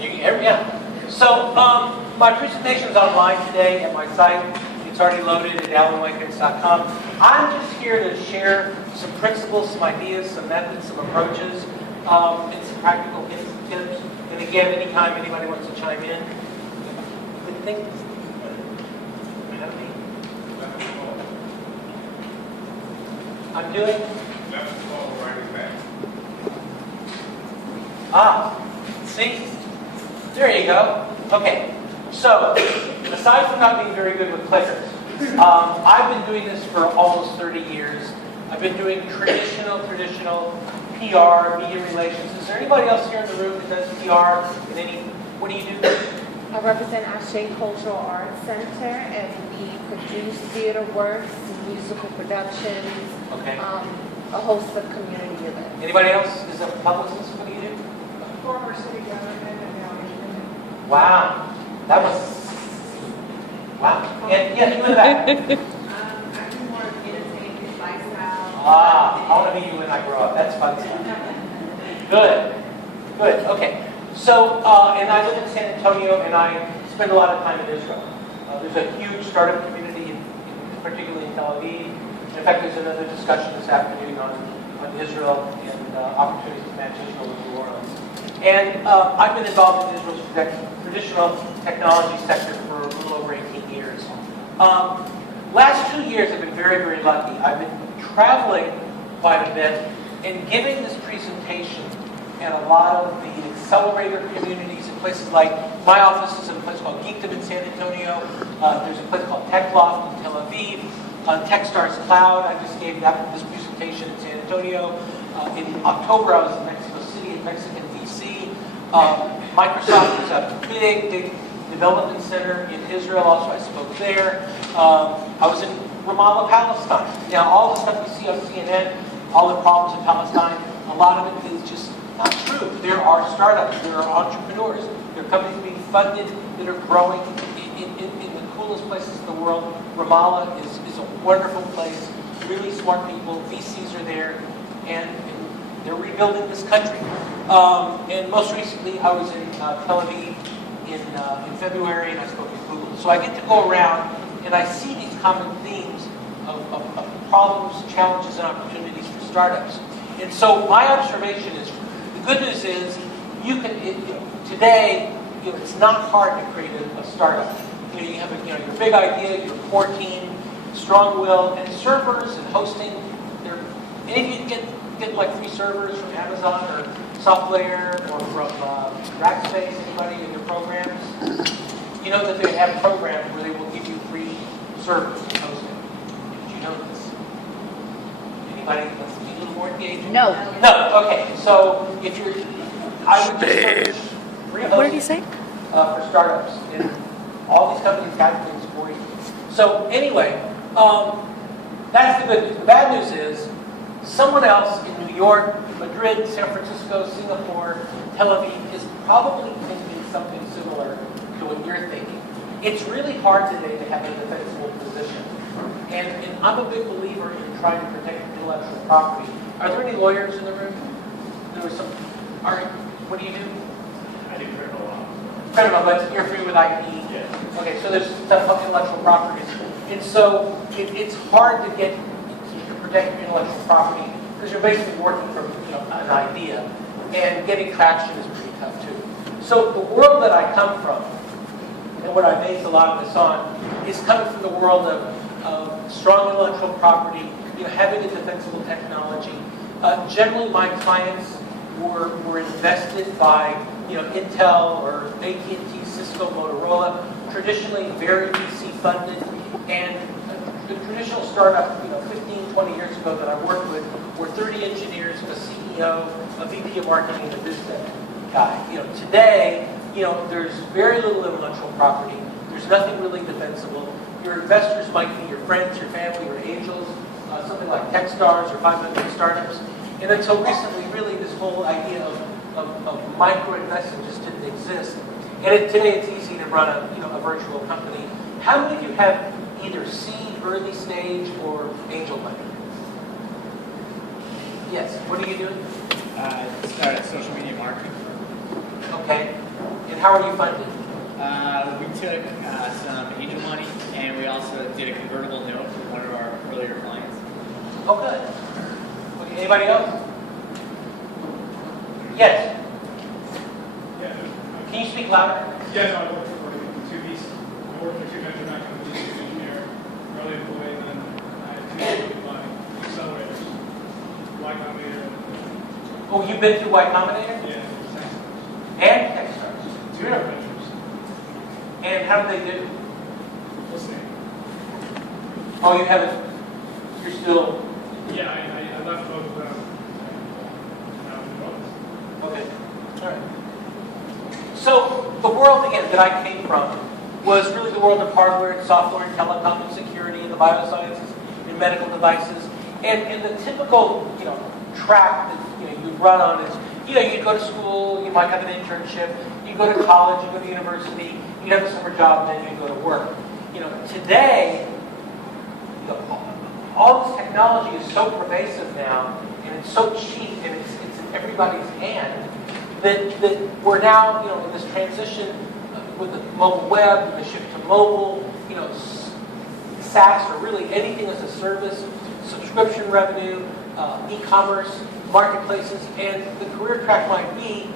You can hear me? Yeah. So my presentation is online today at my site. It's already loaded at alanweinkrantz.com. I'm just here to share some principles, some ideas, some methods, some approaches, and some practical hints and tips. And again, anytime anybody wants to chime in, good thing. I'm doing. See? There you go. Okay. So, aside from not being very good with clickers, I've been doing this for almost 30 years. I've been doing traditional PR, media relations. Is there anybody else here in the room that does PR? What do you do? I represent Ashe Cultural Arts Center, and we produce theater works, musical productions, Okay. A host of community events. Anybody else is a publicist? What do you do? Former city government and now independent. Wow. That was... Wow. And yeah, you in the back. I do more entertainment, lifestyle. I want to meet you when I grow up. That's fun stuff. Good. Good. Okay. So, and I live in San Antonio, and I spend a lot of time in Israel. There's a huge startup community, particularly in Tel Aviv. In fact, there's another discussion this afternoon on Israel and opportunities to match Israel with New Orleans. And I've been involved in Israel's traditional technology sector for a little over 18 years. Last 2 years, I've been very, very lucky. I've been traveling quite a bit and giving this presentation at a lot of the accelerator communities in places like, my office is in a place called Geekdom in San Antonio. There's a place called TechLoft in Tel Aviv. Techstars Cloud, I just gave this presentation in San Antonio. In October, I was in Mexico City at Mexican VC. Microsoft is a big, big development center in Israel. Also, I spoke there. I was in Ramallah, Palestine. Now, all the stuff you see on CNN, all the problems in Palestine, a lot of it is just not true. There are startups, there are entrepreneurs, there are companies being funded that are growing in the coolest places in the world. Ramallah is a wonderful place, really smart people, VCs are there, and they're rebuilding this country. And most recently, I was in Tel Aviv in February, and I spoke at Google. So I get to go around, and I see these common themes of problems, challenges, and opportunities for startups. And so my observation is, the good news is, today, it's not hard to create a startup. You have your big idea, your core team, strong will, and servers and hosting. Any of you get like free servers from Amazon or SoftLayer or from Rackspace, anybody in your programs? You know that they have programs where they will give you free servers and hosting. Did you know this? Anybody that's a little more engaged? No. No, okay. So if you're, I would just search free hosting. What did you say? For startups. And all these companies have things for you. So anyway, that's the good news. The bad news is, someone else in New York, Madrid, San Francisco, Singapore, Tel Aviv is probably thinking something similar to what you're thinking. It's really hard today to have a defensible position. And I'm a big believer in trying to protect intellectual property. Are there any lawyers in the room? There was some. All right, what do you do? I do criminal law. Criminal, but you're free with IP? Yes. Okay, so there's stuff about intellectual property. And so it's hard to get to protect your intellectual property because you're basically working from an idea, and getting traction is pretty tough too. So the world that I come from, and what I base a lot of this on, is coming from the world of strong intellectual property, having a defensible technology. Generally, my clients were invested by Intel or AT&T, Cisco, Motorola, traditionally very VC funded, and the traditional startup 15, 20 years ago that I worked with were 30 engineers, a CEO, a VP of marketing, and a biz dev guy. Today, there's very little intellectual property. There's nothing really defensible. Your investors might be your friends, your family, your angels, something like Techstars or 500 startups. And until recently, really, this whole idea of micro-investing just didn't exist. And today, it's easy to run a virtual company. How many of you have either seed, early stage, or angel money? Yes. What are you doing? Started a social media marketing firm. Okay. And how are you funded? We took some angel money, and we also did a convertible note from one of our earlier clients. Oh, good. Okay, anybody else? Yes. Yeah. Can you speak louder? Yeah, no, I work for two VC. I work for two venture back companies, chief engineer, early employee, and then I had two my accelerators, Y Combinator, Oh, you've been through Y Combinator? yeah, And Techstars. two other ventures. And how do they do? We'll see. Oh, you haven't, you're still, Yeah, I left both of them. Now I'm okay, all right. So the world, again, that I came from was really the world of hardware and software and telecom and security and the biosciences and medical devices. And the typical, track that, you run on is, you go to school, you might have an internship, you go to college, you go to university, you have a summer job, and then you go to work. Today, all this technology is so pervasive now, and it's so cheap, and it's in everybody's hand, that we're now, in this transition with the mobile web, the shift to mobile, SaaS, or really anything as a service, subscription revenue, e-commerce, marketplaces, and the career track might be,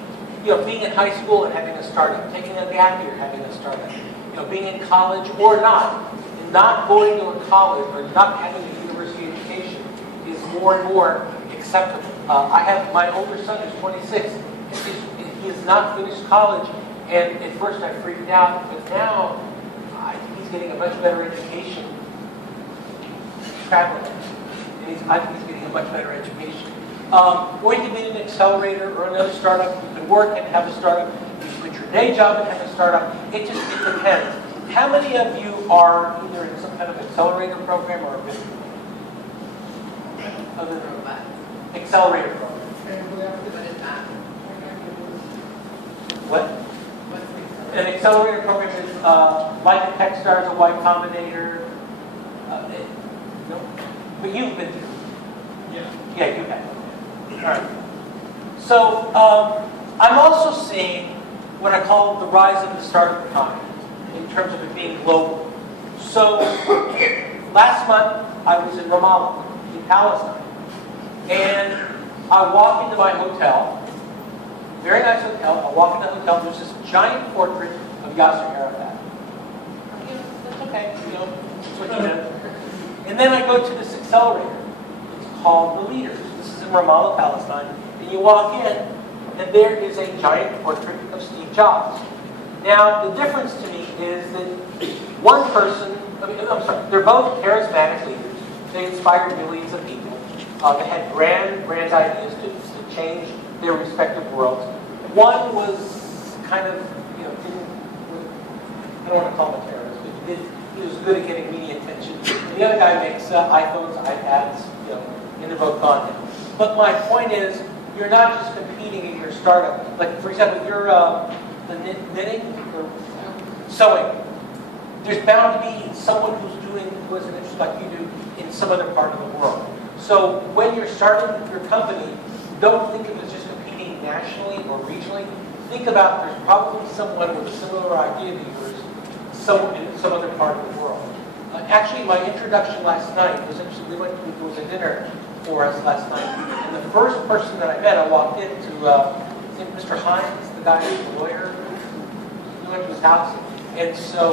being in high school and having a startup, taking a gap year, having a startup, being in college or not, and not going to a college or not having a university education is more and more acceptable. I have my older son who's 26. He has not finished college, and at first I freaked out, but now I think he's getting a much better education traveling. And I think he's getting a much better education. Or you can be in an accelerator or another startup. You can work and have a startup. You can quit your day job and have a startup. It depends. How many of you are either in some kind of accelerator program or a business? Other than that, accelerator program. What? An accelerator program is like a Techstars, a Y Combinator. No, but you've been through. Yeah, you have. All right. So I'm also seeing what I call the rise of the startup economy in terms of it being global. So last month I was in Ramallah, in Palestine, and I walk into my hotel. Very nice hotel. I walk into the hotel. There's this giant portrait of Yasser Arafat. That's okay. That's what you know. And then I go to this accelerator. It's called The Leaders. This is in Ramallah, Palestine. And you walk in, and there is a giant portrait of Steve Jobs. Now, the difference to me is that one person, they're both charismatic leaders. They inspired millions of people. They had grand ideas to change their respective worlds. One was kind of, I don't want to call him a terrorist, but he was good at getting media attention. And the other guy makes iPhones, iPads, and they're both gone now. But my point is, you're not just competing in your startup. Like, for example, you're the knitting or sewing. There's bound to be someone who has an interest like you do in some other part of the world. So when you're starting your company, don't think of it as just competing nationally or regionally. Think about there's probably someone with a similar idea to yours in some other part of the world. Actually, my introduction last night was interesting. There was a dinner for us last night. And the first person that I met, I walked into, Mr. Hines, the guy who's the lawyer. We went to his house. And so,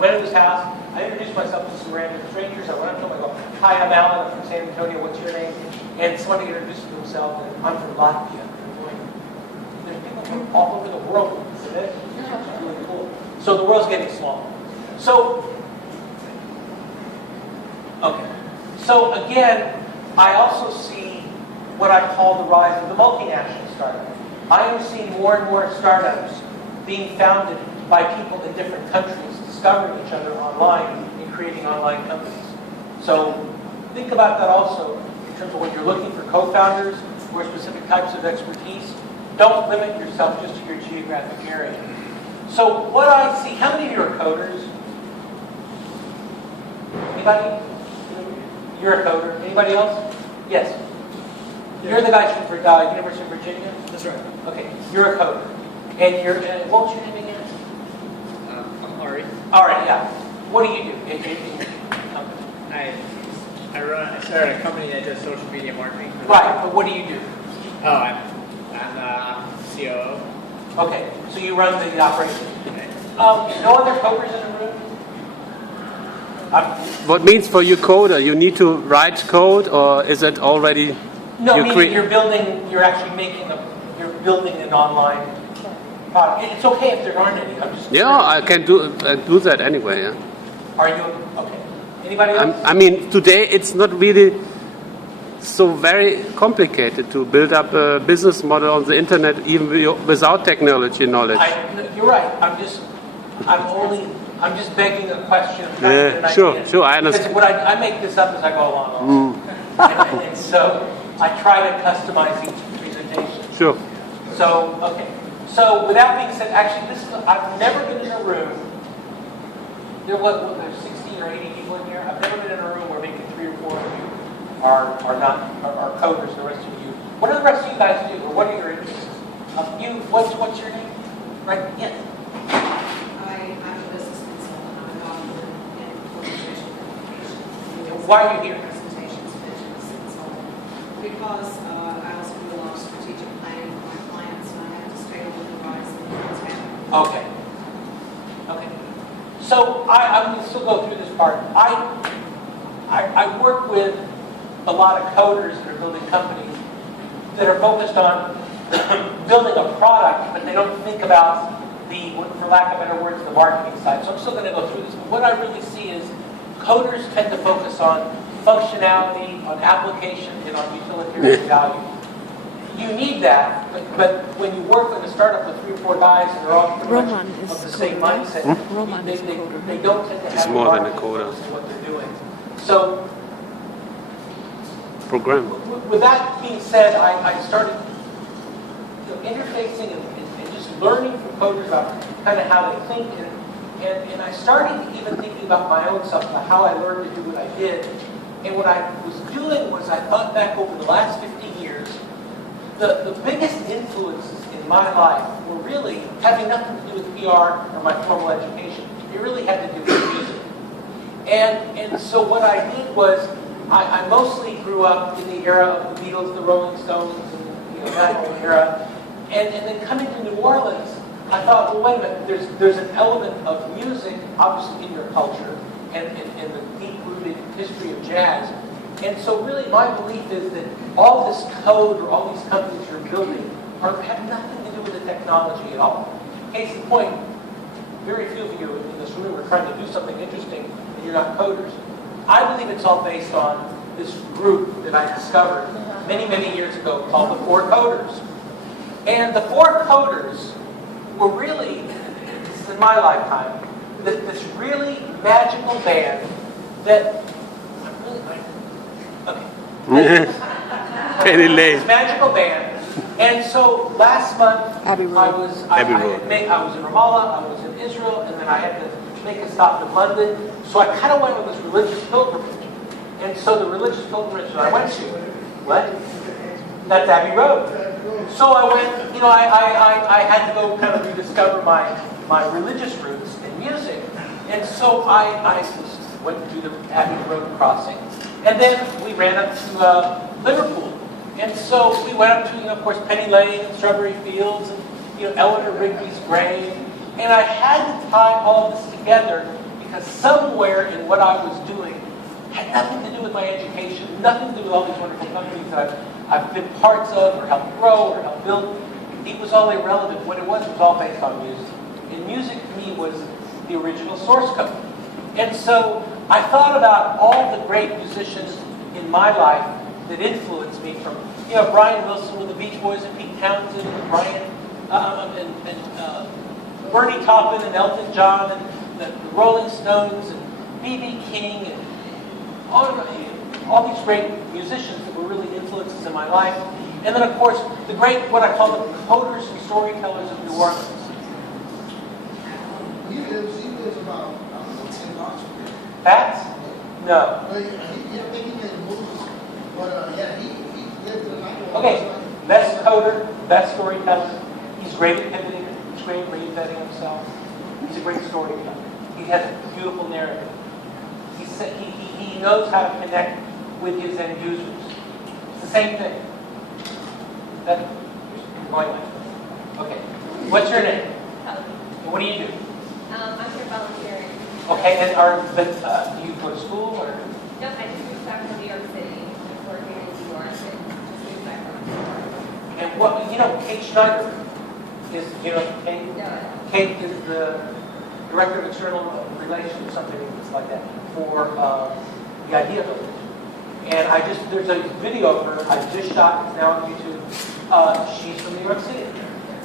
went to his house. I introduced myself to some random strangers. I went up to him. I go, "Hi, I'm Alan. I'm from San Antonio. What's your name?" And somebody introduced himself, and I'm from Latvia. I'm going, there's people from all over the world. It's really cool. So the world's getting smaller. So, okay. So again, I also see what I call the rise of the multinational startup. I am seeing more and more startups being founded by people in different countries, discovering each other online and creating online companies. So think about that also in terms of when you're looking for co-founders or specific types of expertise. Don't limit yourself just to your geographic area. So what I see, how many of you are coders? Anybody? You're a coder. Anybody else? Yes. You're the guy from University of Virginia? That's right. Okay, you're a coder. And you're, what was your name again? I'm Ari. All right, yeah. What do you do in your company? I started a company that does social media marketing. Right, but what do you do? Oh, I'm COO. Okay, so you run the operation. Okay. No other coders in the room? What means for you coder? You need to write code, or is it already? No, you meaning you're building. You're actually you're building an online product. It's okay if there aren't any. I'm just. Yeah, I can do that anyway. Yeah. Are you okay? Anybody else? I mean, today it's not really so very complicated to build up a business model on the internet, even without technology knowledge. You're right. I'm just begging a question. Yeah, sure, I understand. Because I make this up as I go along. And so I try to customize each presentation. Sure. So, okay. So with that being said, actually, I've never been in a room. There's 60 or 80 people in here. I've never been in a room where maybe 3 or 4 of you are coders. The rest of you. What do the rest of you guys do, or what are your interests? What's your name? Right? Yes. I'm a business consultant. I'm involved in organizational communications. Why are you here? Presentations, business consultant. Because I also do a lot of strategic planning for my clients, and I have to stay on the horizon of what's happening. Okay. Okay. So I'm going to still go through this part. I work with a lot of coders that are building companies that are focused on building a product, but they don't think about for lack of better words, the marketing side. So I'm still going to go through this. But what I really see is coders tend to focus on functionality, on application, and on utilitarian value. You need that, but when you work with a startup with 3 or 4 guys and they're all pretty much of the same mindset, they don't tend to have It's more than a marketing coder. focus in what they're doing. So Program. with that being said, I started interfacing and just learning from coders about kind of how they think, and I started even thinking about my own stuff, about how I learned to do what I did. And what I was doing was I thought back over the last 50 years, the biggest influences in my life were really having nothing to do with PR or my formal education. It really had to do with music. And so what I did was I mostly grew up in the era of the Beatles, the Rolling Stones, and that whole era. And then coming to New Orleans, I thought, well, wait a minute, there's an element of music, obviously, in your culture, and the deep-rooted history of jazz. And so really my belief is that all this code or all these companies you're building have nothing to do with the technology at all. Case in point, very few of you in this room are trying to do something interesting and you're not coders. I believe it's all based on this group that I discovered many, many years ago called the 4 Coders. And the 4 Coders were really, this is in my lifetime, this really magical band that, Penny Lane. this magical band. And so last month, Abbey Road. I was in Ramallah, I was in Israel, and then I had to make a stop in London. So I kind of went on this religious pilgrimage. And so the religious pilgrimage that I went to, that's Abbey Road. So I went, I had to go kind of rediscover my religious roots in music. And so I went to the Abbey Road crossing. And then we ran up to Liverpool. And so we went up to, of course, Penny Lane and Strawberry Fields and, Eleanor Rigby's grave. And I had to tie all this together because somewhere in what I was doing had nothing to do with my education, nothing to do with all these wonderful companies that I've been parts of or helped grow or helped build. It was all irrelevant. What it was all based on music. And music to me was the original source code. And so I thought about all the great musicians in my life that influenced me, from Brian Wilson with the Beach Boys and Pete Townsend and Bernie Taupin and Elton John and the Rolling Stones and B.B. King and all these great musicians that were really influences in my life. And then, of course, the great, what I call the coders and storytellers of New Orleans. He lives about, 10 blocks from here. Facts? No. Well, I think he made moves, but he lived in the night. Okay, best coder, best storyteller. He's great at pivoting great at reinventing himself. He's a great storyteller. He has a beautiful narrative. He knows how to connect with his end users. It's the same thing. That you're going like this. Okay. What's your name? Kelly. And what do you do? I'm here volunteering. Okay. And do you go to school or? Nope, I just moved back from New York City. I'm working in New York and just moved back from New York. And what Kate Schneider is, Kate? No, Kate is the Director of External Relations, something like that, for the Idea Village. And there's a video of her I just shot, it's now on YouTube. She's from New York City.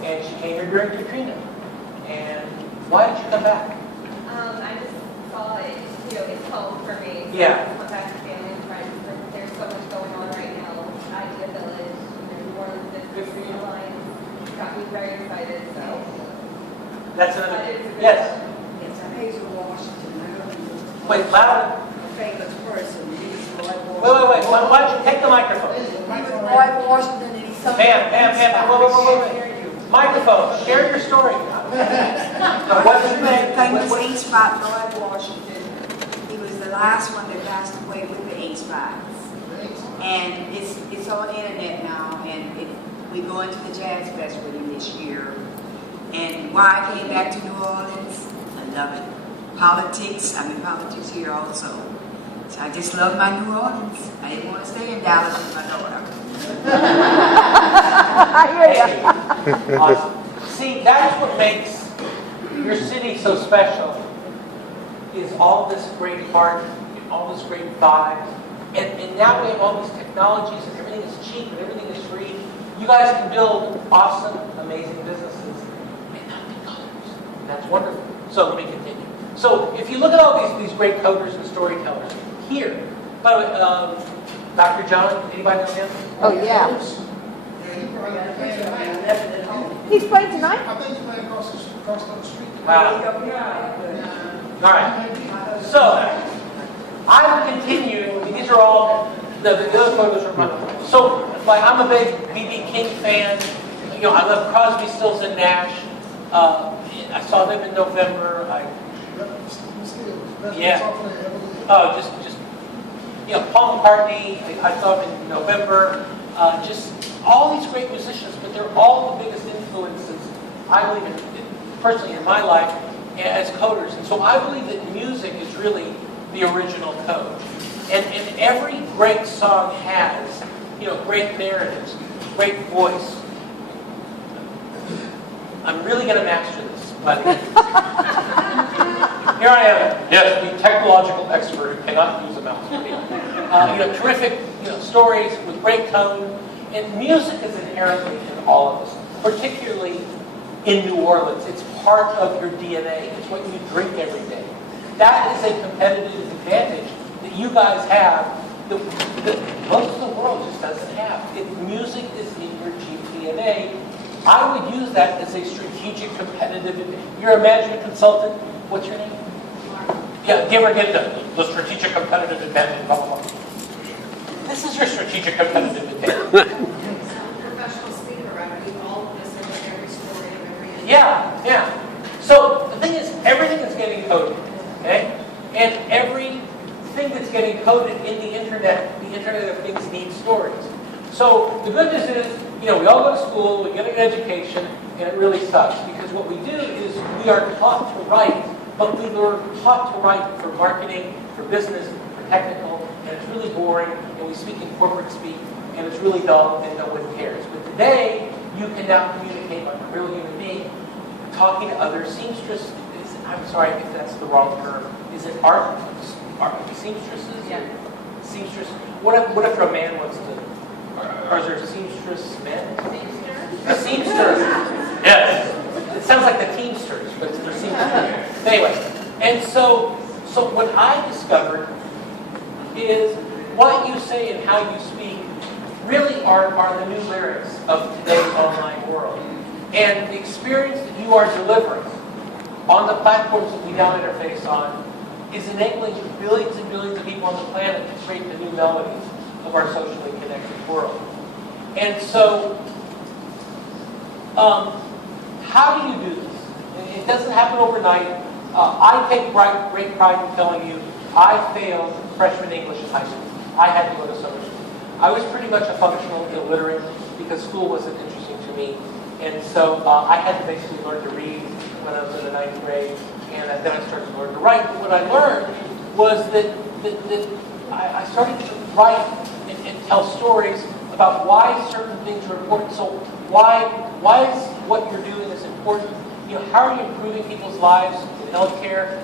And she came here during Katrina. And why did you come back? I just saw it, it's home for me. So Yeah. I come back to family and friends. There's so much going on right now. Idea Village, New Orleans Enterpreneur Alliance got me very excited. So That's another. Yes. It's a Hazel Washington. Wait, louder. A famous person. He's Lloyd Wait. Washington. Why don't you take the microphone? He was Lloyd Washington and he's something. Ma'am. Whoa. Microphone. Share your story. What's your name? Famous H-spot Lloyd Washington. He was the last one that passed away with the H-spots. And it's on the internet now, and we're going to the Jazz Festival this year. And why I came back to New Orleans, I love it. Politics, I'm in politics here also. So I just love my New Orleans. I didn't want to stay in Dallas with my daughter. Awesome. See, that's what makes your city so special, is all this great art, and all this great vibe. And now we have all these technologies, and everything is cheap, and everything is free. You guys can build awesome, amazing businesses, and not be coders. That's wonderful. So let me continue. So if you look at all these great coders and storytellers, here, by the way, Dr. John, anybody know him? Oh, yeah. Yeah, he probably playing tonight. He's playing tonight? I think he's playing across the street. Wow. All right. So I will continue. These are all the other photos are mine. So I'm a big B.B. King fan. I love Crosby, Stills, and Nash. I saw them in November. Oh, just Paul McCartney. I saw him in November. Just all these great musicians, but they're all the biggest influences I believe in personally in my life as coders. And so I believe that music is really the original code. And every great song has, great narratives, great voice. I'm really going to master this, buddy. Here I am, yes, the technological expert who cannot use a mouse. Terrific, stories with great tone, and music is inherently in all of us, particularly in New Orleans. It's part of your DNA. It's what you drink every day. That is a competitive advantage that you guys have that most of the world just doesn't have. If music is in your DNA, I would use that as a strategic competitive advantage. You're a management consultant. What's your name? Yeah, give or get the strategic competitive advantage. Blah, blah, blah. This is your strategic competitive advantage. Professional speaker, I do all of this in every story of every. Yeah. So the thing is, everything is getting coded, okay? And everything that's getting coded in the Internet of Things needs stories. So the good news is, we all go to school, we get an education, and it really sucks because what we do is we are taught to write, but we are taught to write for marketing, for business, for technical, and it's really boring, and we speak in corporate speak, and it's really dull, and no one cares. But today, you can now communicate like a real human being, talking to other seamstresses. I'm sorry if that's the wrong term. Is it art seamstresses? Yeah. Seamstress. What if a man wants to? Or is there seamstress men? A seamster. Yes. It sounds like the Teamsters, but it's the seamsters. Anyway, and so what I discovered is what you say and how you speak really are the new lyrics of today's online world. And the experience that you are delivering on the platforms that we now interface on is enabling billions and billions of people on the planet to create the new melodies of our socially connected world. And so, how do you do this? it doesn't happen overnight. I take great pride in telling you, I failed freshman English in high school. I had to go to summer school. I was pretty much a functional illiterate because school wasn't interesting to me. And so I had to basically learn to read when I was in the 9th grade. And then I started to learn to write. But what I learned was that I started to write and tell stories about why certain things are important. So why is what you're doing is important? You know, how are you improving people's lives in healthcare?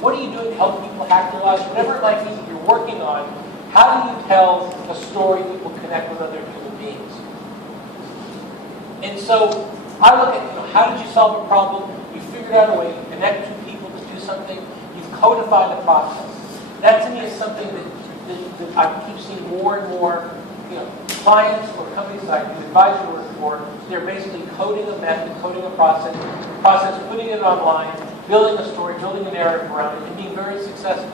What are you doing to help people hack their lives? Whatever it might be that you're working on, how do you tell a story that will connect with other human beings? And so I look at, how did you solve a problem? You figured out a way to connect two people to do something. You've codified the process. That to me is something that I keep seeing more and more, clients or companies that I do advisory work for. They're basically coding a method, coding a process, putting it online, building a story, building a narrative around it, and being very successful.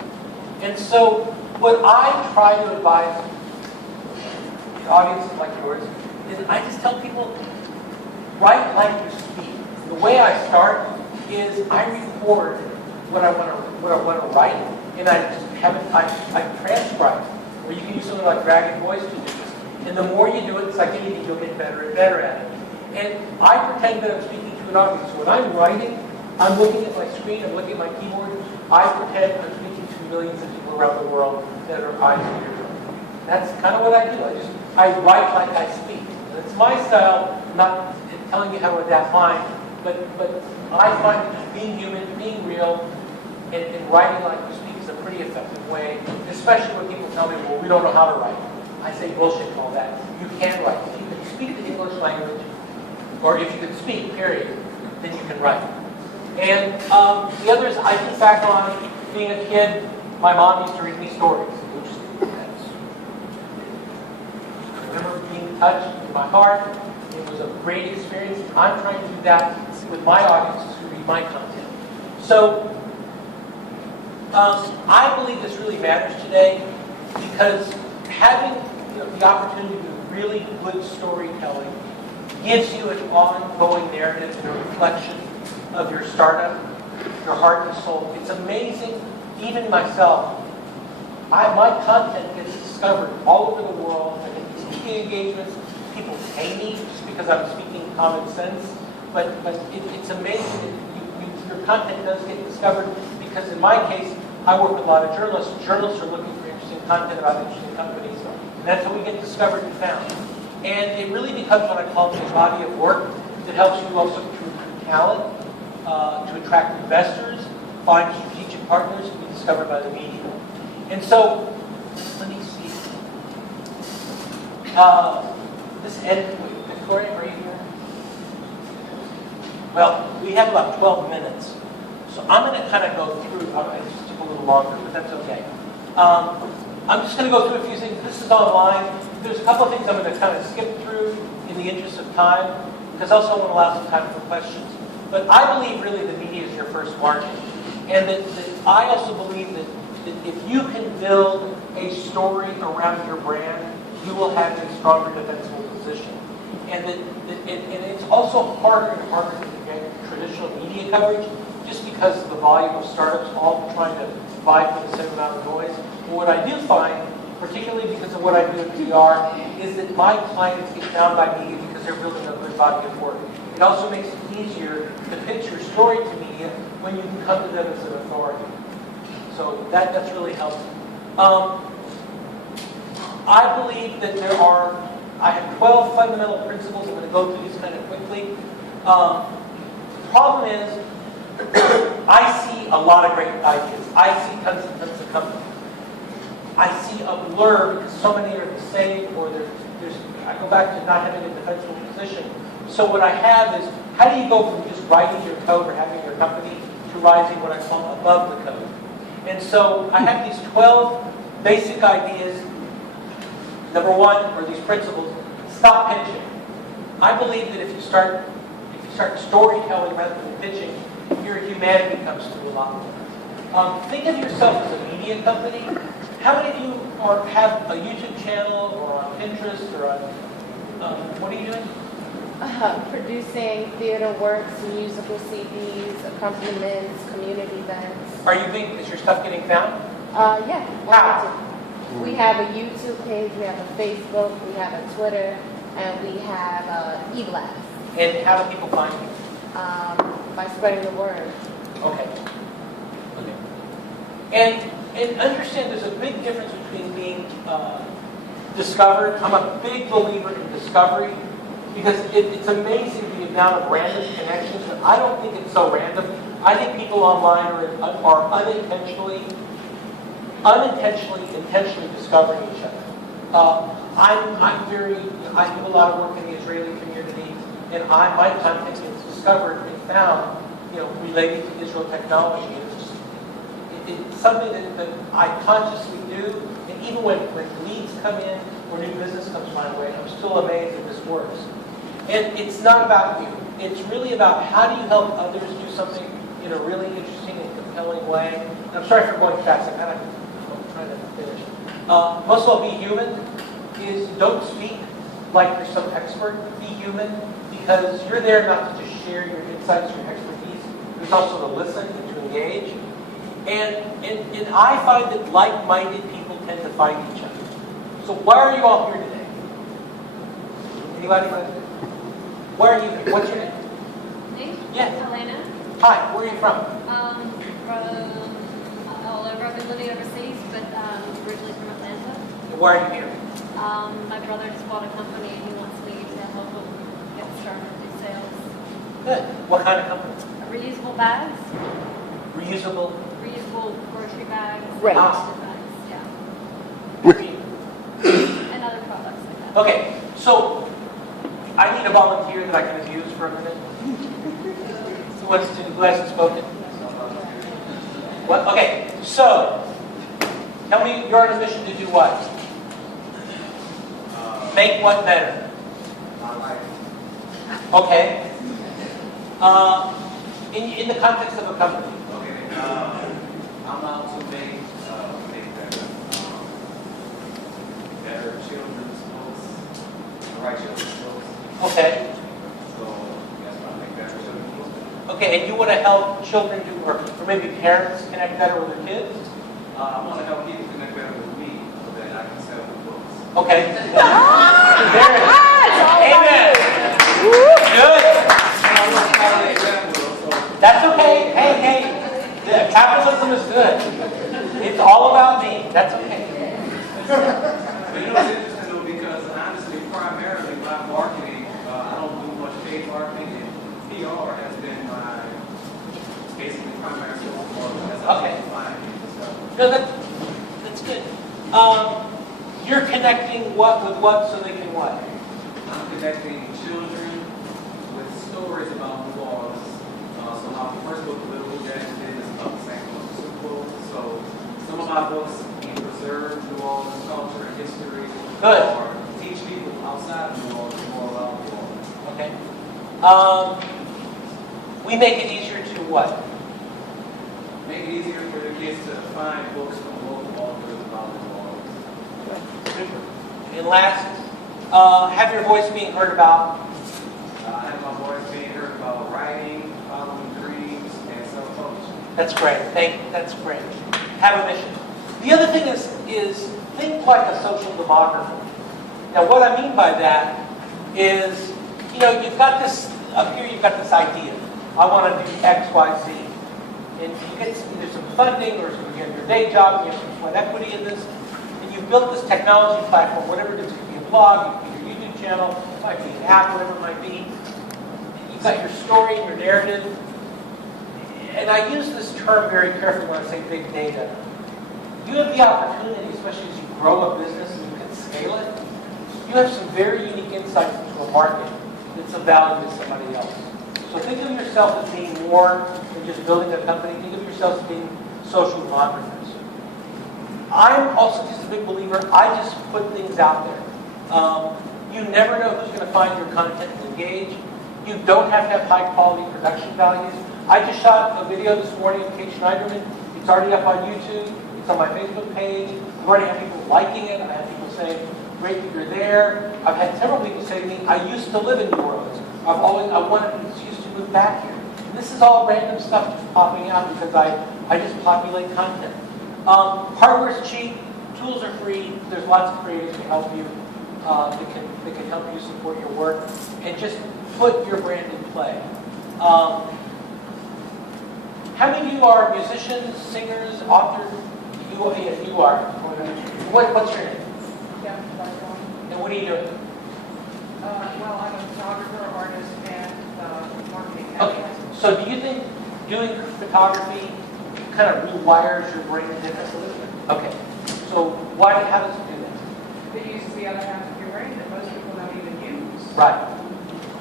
And so what I try to advise audiences like yours is I just tell people, write like you speak. The way I start is I record what I want to write, and I just have it, I transcribe it. Or you can use something like Dragon Voice to do this. And the more you do it, it's like anything, you'll get better and better at it. And I pretend that I'm speaking to an audience. So when I'm writing, I'm looking at my screen, I'm looking at my keyboard. I pretend I'm speaking to millions of people around the world that are eyes and ears. That's kind of what I do. I write like I speak. And it's my style, not telling you how to adapt mine, but I find that just being human, being real, and writing like you speak is a pretty effective way, especially when people tell me, well, we don't know how to write. I say bullshit and all that. You can write. If you can speak the English language, or if you can speak, period, then you can write. And the other is, I think back on being a kid, my mom used to read me stories. I remember being touched in my heart. It was a great experience. I'm trying to do that with my audiences who read my content. So I believe this really matters today because having the opportunity to do really good storytelling gives you an ongoing narrative and a reflection of your startup, your heart and soul. It's amazing, even myself. My content gets discovered all over the world. I get these speaking engagements. People pay me just because I'm speaking common sense. But it's amazing that your content does get discovered because in my case, I work with a lot of journalists. Journalists are looking for interesting content about interesting companies. And that's how we get discovered and found. And it really becomes what I call a body of work that helps you also to recruit talent, to attract investors, find strategic partners, and be discovered by the media. And so, let me see. This end, Victoria, are you here? Well, we have about 12 minutes. So I'm going to kind of go through, it just took a little longer, but that's okay. I'm just going to go through a few things. This is online. There's a couple of things I'm going to kind of skip through in the interest of time, because I also want to allow some time for questions. But I believe really the media is your first market. And that I also believe that if you can build a story around your brand, you will have a stronger defensible position. And it's also harder and harder to get traditional media coverage just because of the volume of startups all trying to vie for the same amount of noise. But what I do find, particularly because of what I do in PR, is that my clients get found by media because they're building a good body of work. It also makes it easier to pitch your story to media when you can come to them as an authority. So that's really helpful. I believe that I have 12 fundamental principles. I'm going to go through these kind of quickly. The problem is, I see a lot of great ideas. I see tons and tons of companies. I see a blur because so many are the same, or I go back to not having a defensible position. So what I have is, how do you go from just writing your code or having your company to rising what I call above the code? And so I have these 12 basic ideas. Number one, or these principles, stop pitching. I believe that if you start storytelling rather than pitching, your humanity comes through a lot more. Think of yourself as a media company. How many of you have a YouTube channel or on Pinterest or on, what are you doing? Producing theater works, musical CDs, accompaniments, community events. Are you being, is your stuff getting found? Yeah. How? We have a YouTube page, we have a Facebook, we have a Twitter, and we have e-blast. And how do people find you? By spreading the word. Okay. And understand there's a big difference between being discovered. I'm a big believer in discovery because it's amazing the amount of random connections. But I don't think it's so random. I think people online are intentionally discovering each other. I do a lot of work in the Israeli community, and my content is discovered and found, related to Israel technology. And it's something that I consciously do, and even when leads come in or new business comes my way, I'm still amazed that this works. And it's not about you. It's really about how do you help others do something in a really interesting and compelling way. And I'm sorry for going fast. I'm trying to finish. Most of all, be human is don't speak like you're some expert. Be human because you're there not to just share your insights, your expertise. There's also to listen and to engage. And I find that like-minded people tend to find each other. So why are you all here today? Anybody? Where are you? What's your name? Me? Yes. Elena. Hi, where are you from? From all over. I've been living overseas, but originally from Atlanta. Why are you here? My brother just bought a company and he wants me to help him get started with sales. Good. What kind of company? Reusable bags, Reusable. reusable grocery bags, Right. plastic bags, yeah, and other products like that. Okay, so I need a volunteer that I can abuse for a minute. Who hasn't spoken? What? Okay, so tell me you're on a mission to do what? Make what better? Okay. In the context of a company. Okay. I'm out to make better children's books, write children's books. Okay. So that's why I make better children's books. Okay, and you want to help children do, or maybe parents connect better with their kids? I want to help people connect better with me so that I can sell the books. Okay. Amen. Good. That's okay. Hey. Capitalism is good. It's all about me. That's okay. But it's interesting though because honestly, primarily my marketing, I don't do much paid marketing, and PR has been my basically primary source for as I find and stuff. No, that's good. You're connecting what with what so they can what? I'm connecting children with stories about New Orleans. So my first book, The Little Jackson, is about the St. Louis Super Bowl. So some of my books preserve New Orleans culture and history. Good. Or teach people outside of New Orleans more about New Orleans. Okay. We make it easier to what? Make it easier for the kids to find books from local authors about New Orleans. Super. And last, have your voice being heard about? I have my voice being heard about writing, following dreams, and self-publishing. That's great. That's great. Have a mission. The other thing is think like a social demographer. Now, what I mean by that is, you've got this up here. You've got this idea. I want to do X, Y, Z, and you get either some funding or you have your day job. You have some sweat equity in this, and you've built this technology platform. Whatever it is, it could be a blog, it could be your YouTube channel, it might be an app, whatever it might be. You've got your story and your narrative. And I use this term very carefully when I say big data. You have the opportunity, especially as you grow a business and you can scale it, you have some very unique insights into a market that's of value to somebody else. So think of yourself as being more than just building a company. Think of yourself as being social demographers. I'm also just a big believer, I just put things out there. You never know who's going to find your content and engage. You don't have to have high quality production values. I just shot a video this morning of Kate Schneiderman. It's already up on YouTube. It's on my Facebook page. I've already had people liking it. I had people saying, great that you're there. I've had several people say to me, I used to live in New Orleans. I wanted an excuse to move back here. And this is all random stuff just popping out because I just populate content. Hardware's cheap, tools are free, there's lots of creators to help you, that can help you support your work, and just put your brand in play. How many of you are musicians, singers, authors? You are. What's your name? Yeah, And what are you doing? well, I'm a photographer, artist, and marketing. Okay, so do you think doing photography kind of rewires your brain differently? Okay, so how does it do that? It uses the other half of your brain that most people don't even use. Right.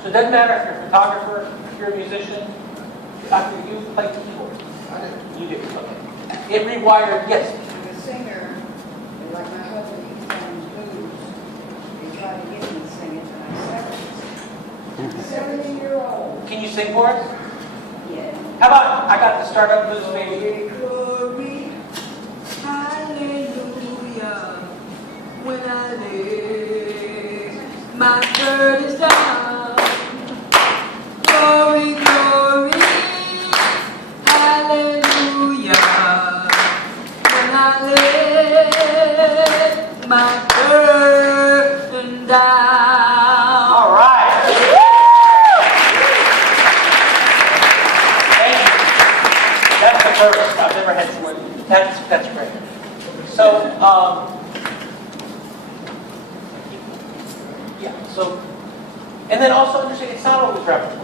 So it doesn't matter if you're a photographer, if you're a musician, after you play keyboard. You do, okay. It rewired, yes. I'm a singer, and like my husband, he sings blues. They try to get me singing, and I'm 70-year-old. Can you sing for us? Yeah. How about I got the startup blues baby? Glory, hallelujah, when I lay my burdens down. Glory, glory, hallelujah, when I lay my burden down. All right. Thank you. That's the first. I've never had someone. That's great. So, yeah. So, and then also understand it's not always reputable.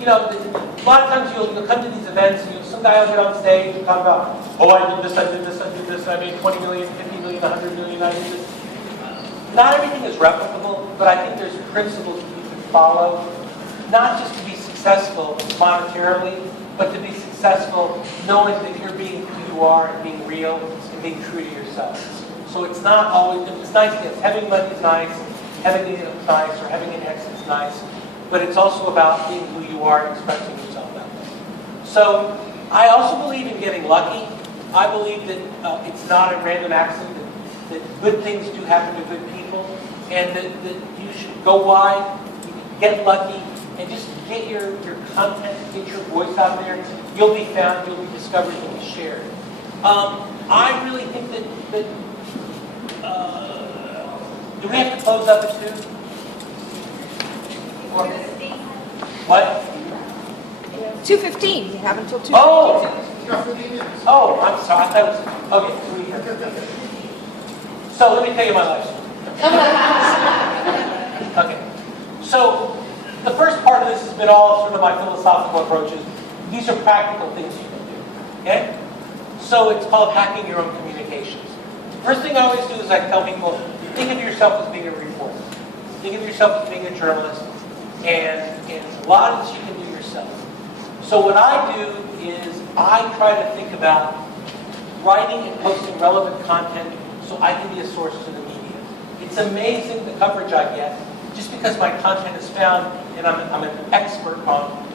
You know, a lot of times you'll come to these events and some guy will get on stage and talk about, oh, I did this, I did this, I did this, I made 20 million, 50 million, 100 million, I did this. Not everything is replicable, but I think there's principles that you can follow, not just to be successful monetarily, but to be successful knowing that you're being who you are and being real and being true to yourself. So it's not always, it's nice, yes, having money is nice, having it is nice, or having an ex is nice, but it's also about being who you are and expressing yourself that way. So I also believe in getting lucky. I believe that it's not a random accident, that good things do happen to good people, and that you should go wide, get lucky, and just get your content, get your voice out there. You'll be found, you'll be discovered, you'll be shared. I really think that do we have to close up at 2? What? 2:15, you have until 2:15. Oh! Oh, I'm sorry. I thought it was, okay. So let me tell you my life story. Okay. So the first part of this has been all sort of my philosophical approaches. These are practical things you can do. Okay? So it's called hacking your own communications. First thing I always do is I tell people, think of yourself as being a reporter. Think of yourself as being a journalist. And a lot of this you can do yourself. So what I do is I try to think about writing and posting relevant content so I can be a source to the media. It's amazing the coverage I get just because my content is found and I'm an expert on